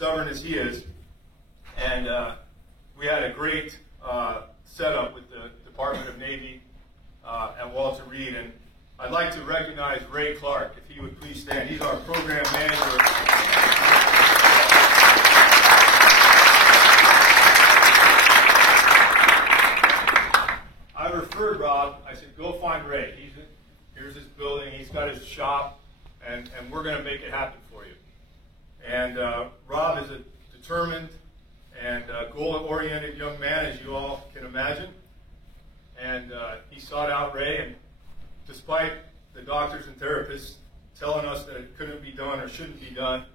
stubborn as he is. And we had a great setup with the Department of Navy at Walter Reed. And I'd like to recognize Ray Clark, if he would please stand. He's our program manager. I referred Rob. I said, go find Ray. Here's his building. He's got his shop, and we're going to make it happen for you. And Rob is a determined and goal-oriented young man, as you all can imagine. And he sought out Ray, and despite the doctors and therapists telling us that it couldn't be done or shouldn't be done,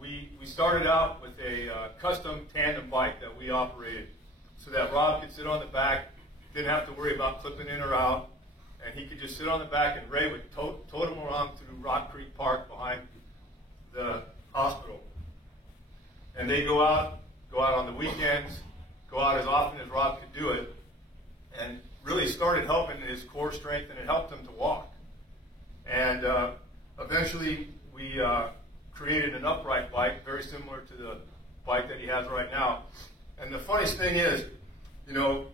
we started out with a custom tandem bike that we operated so that Rob could sit on the back, didn't have to worry about clipping in or out, and he could just sit on the back, and Ray would tote him around through Rock Creek Park behind the hospital. And they go out on the weekends, go out as often as Rob could do it, and really started helping his core strength, and it helped him to walk. And eventually we created an upright bike, very similar to the bike that he has right now. And the funniest thing is, you know,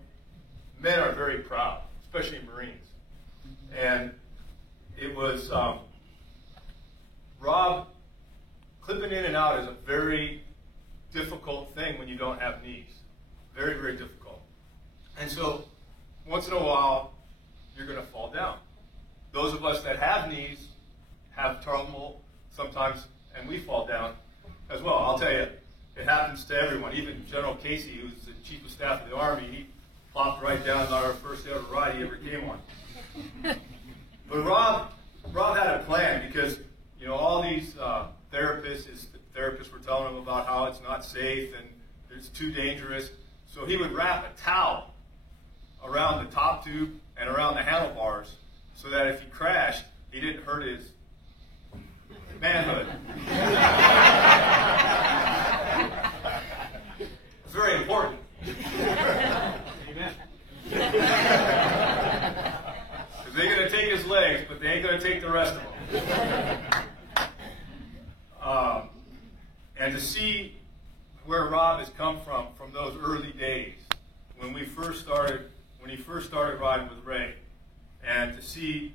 men are very proud, especially Marines. And it was Rob, clipping in and out is a very difficult thing when you don't have knees. Very, very difficult. And so once in a while, you're going to fall down. Those of us that have knees have trouble sometimes, and we fall down as well. I'll tell you, it happens to everyone. Even General Casey, who's the Chief of Staff of the Army, he plopped right down on our first ever ride he ever came on. But Rob had a plan because, you know, all these therapists were telling him about how it's not safe and it's too dangerous. So he would wrap a towel around the top tube and around the handlebars so that if he crashed, he didn't hurt his manhood. It's very important. Amen. Because they're going to take his legs, but they ain't going to take the rest of them. And to see where Rob has come from those early days when he first started riding with Ray, and to see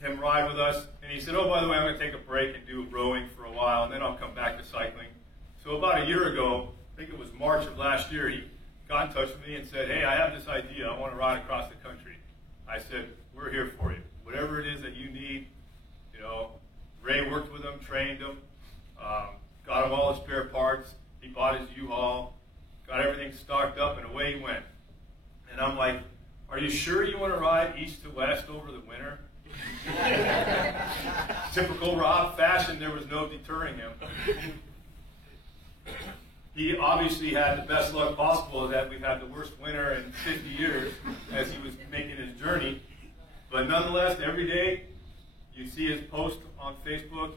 him ride with us, and he said, oh, by the way, I'm going to take a break and do rowing for a while, and then I'll come back to cycling. So about a year ago, I think it was March of last year, he got in touch with me and said, hey, I have this idea. I want to ride across the country. I said, we're here for you. Whatever it is that you need, you know, Ray worked with him, trained him, got him all his spare parts. He bought his U-Haul, got everything stocked up, and away he went. And I'm like, are you sure you want to ride east to west over the winter? Typical Rob fashion, there was no deterring him. He obviously had the best luck possible that we've had the worst winter in 50 years as he was making his journey. But nonetheless, every day you'd see his post on Facebook.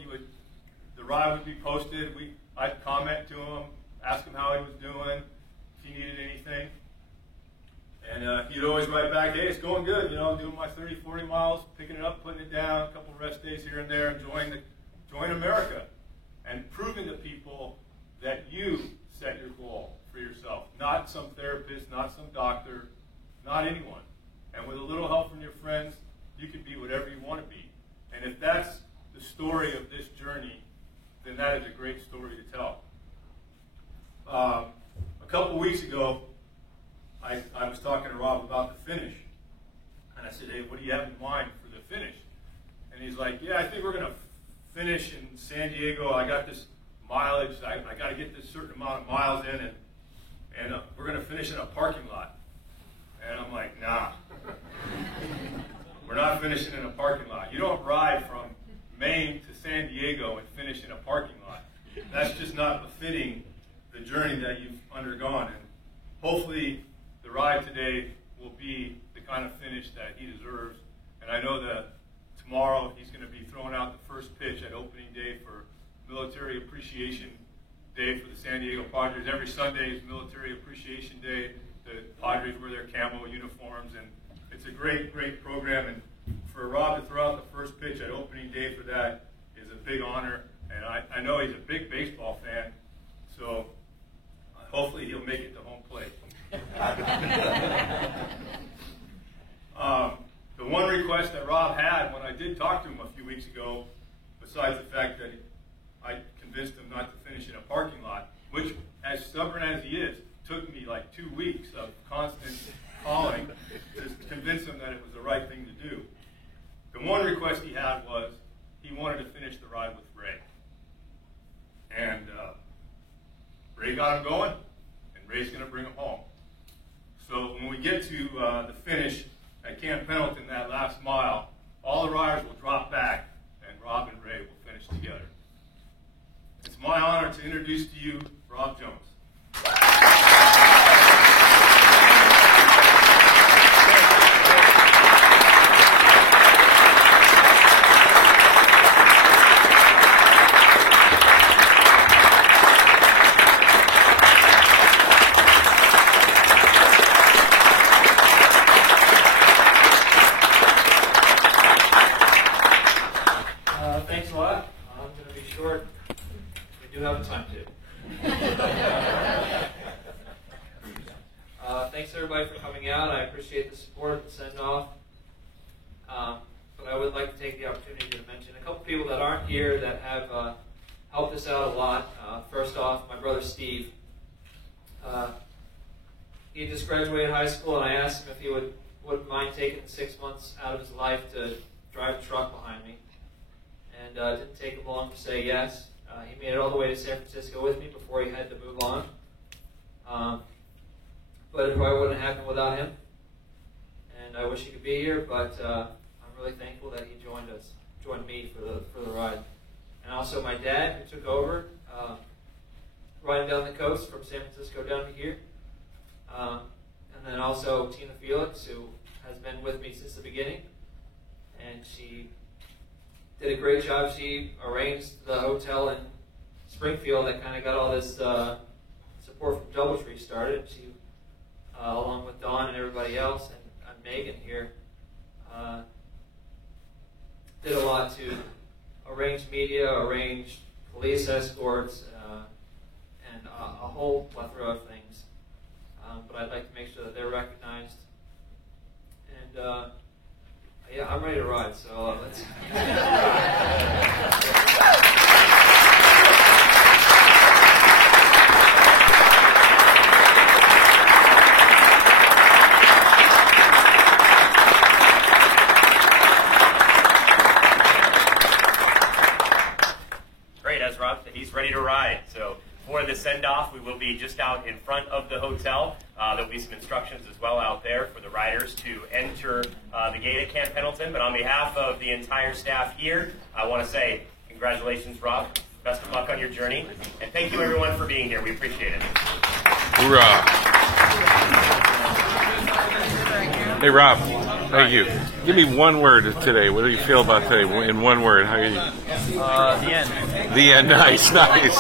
The ride would be posted. I'd comment to him, ask him how he was doing, if he needed anything. And he'd always write back, hey, it's going good, you know, doing my 30, 40 miles, picking it up, putting it down, a couple rest days here and there, enjoying America, and proving to people that you set your goal for yourself, not some therapist, not some doctor, not anyone. And with a little help from your friends, you can be whatever you want to be. And if that's the story of this journey, then that is a great story to tell. A couple weeks ago, I was talking to Rob about the finish. And I said, hey, what do you have in mind for the finish? And he's like, yeah, I think we're going to finish in San Diego. I got this mileage. I got to get this certain amount of miles in, and we're going to finish in a parking lot. And I'm like, nah. We're not finishing in a parking lot. You don't ride from Maine to San Diego and finish in a parking lot. That's just not befitting the journey that you've undergone. And hopefully the ride today will be the kind of finish that he deserves. And I know that tomorrow he's going to be throwing out the first pitch at opening day for Military Appreciation Day for the San Diego Padres. Every Sunday is Military Appreciation Day. The Padres wear their camo uniforms, and it's a great, great program. And for Rob to throw out the first pitch at opening day for that is a big honor. And I know he's a big baseball fan, so finish in a parking lot, which, as stubborn as he is, took me like 2 weeks of constant calling to convince him that it was the right thing to do. The one request he had was he wanted to finish the ride with Ray. And Ray got him going, and Ray's going to bring him home. So when we get to the finish at Camp Pendleton, that last mile, all the riders will drop back, and Rob and Ray will finish together. It's my honor to introduce to you Rob Jones. Thanks a lot. I'm going to be short. We do have a time to. Thanks everybody for coming out. I appreciate the support, the send-off. But I would like to take the opportunity to mention a couple people that aren't here that have helped us out a lot. First off, my brother Steve. He just graduated high school, and I asked him if he wouldn't mind taking 6 months out of his life to drive a truck behind me. And it didn't take him long to say yes. He made it all the way to San Francisco with me before he had to move on. But it probably wouldn't have happened without him. And I wish he could be here, but I'm really thankful that he joined me for the ride. And also my dad, who took over, riding down the coast from San Francisco down to here. And then also Tina Felix, who has been with me since the beginning. And she did a great job. She arranged the hotel in Springfield that kind of got all this support from DoubleTree started. She, along with Dawn and everybody else, and Megan here, did a lot to arrange media, arrange police escorts, and a whole plethora of things. But I'd like to make sure that they're recognized. And yeah, I'm ready to ride, so let's... Great, as Rob said, he's ready to ride. So for the send-off, we will be just out in front of the hotel. There'll be some instructions as well out there for the riders to enter the gate at Camp Pendleton. But on behalf of the entire staff here, I want to say congratulations, Rob. Best of luck on your journey. And thank you, everyone, for being here. We appreciate it. Hoorah. Hey, Rob. Thank you. Give me one word today. What do you feel about today? In one word. How do you... the end. The end. Nice, nice.